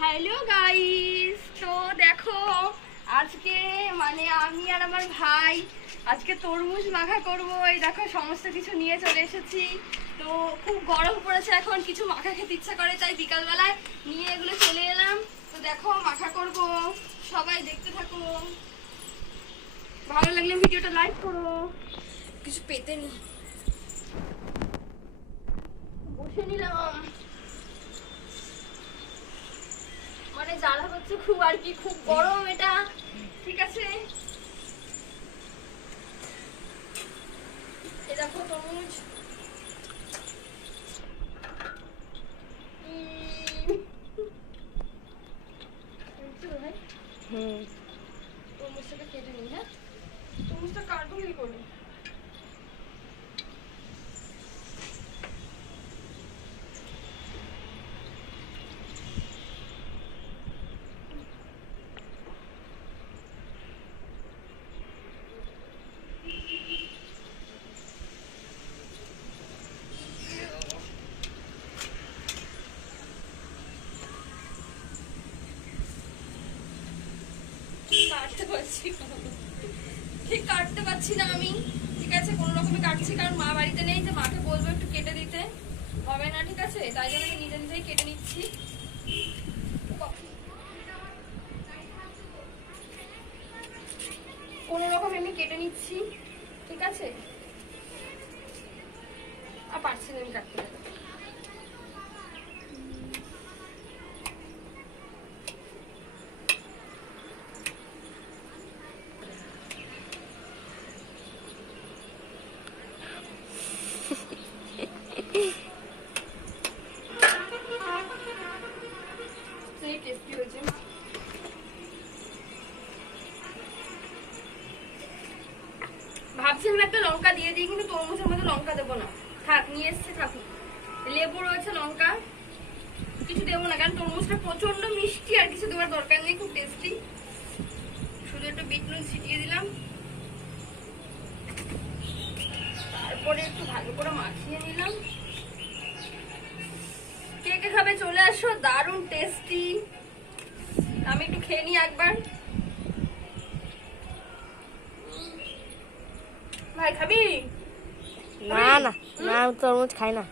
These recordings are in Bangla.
হ্যালো গাইস, তো দেখো আজকে আমি আর আমার ভাই আজকে তরমুজ মাখা করব। এই দেখো সমস্ত কিছু নিয়ে চলে এসেছি। তো খুব গরম পড়েছে, এখন কিছু মাখা খেতে ইচ্ছা করে, তাই বিকালবেলায় নিয়ে এগুলো চলে এলাম। তো দেখো মাখা করব, সবাই দেখতে থাকো। ভালো লাগলে ভিডিওটা লাইক করো। কিছু পেতে নি, বসে নিলাম। জ্বালা হচ্ছে খুব আর কি, খুব গরম এটা। ঠিক আছে, এ দেখো তরমুজ। তরমুজটাকে কেটে নিই। হ্যাঁ, তরমুজটা কাটবো কি করে? কাটতে পারছি না আমি। ঠিক আছে, কোনো রকমে কাটছি, কারণ মা বাড়িতে নেই, যে মাকে বলবো একটু কেটে দিতে, হবে না। ঠিক আছে, তাই জন্য আমি নিজে নিজেই কেটে নিচ্ছি। কোনো রকমে আমি কেটে নিচ্ছি। ঠিক আছে, আর পারছি না আমি কাটতে। টেস্টি হয়েছে। ভাবছিলাম একটা লঙ্কা দিয়ে দিই, কিন্তু তরমুজের মধ্যে লঙ্কা দেবো না। থাক, নিয়ে এসছে থাকুক। লেবু রয়েছে, লঙ্কা কিছু দেবো না, কারণ তরমুজটা প্রচন্ড মিষ্টি, আর কিছু দেওয়ার দরকার নেই, খুব টেস্টি। শুধু একটু বিট নুন ছিটিয়ে দিলাম, তারপরে একটু ভালো করে মাখিয়ে নিলাম। কে কে খাবে চলে আসো, দারুণ টেস্টি। আমি একটু খেয়ে নিই একবার। ভাই খাবি? না না না, আমি তরমুজ খাই না।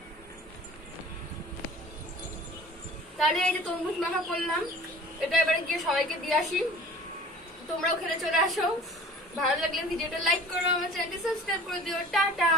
তাহলে এই যে তরমুজ মাখা করলাম, এটা এবারে গিয়ে সবাইকে দিয়ে আসি। তোমরাও খেলে চলে আসো। ভালো লাগলে ভিডিওটা লাইক করো, আমার চ্যানেলটি সাবস্ক্রাইব করে দিও। টাটা।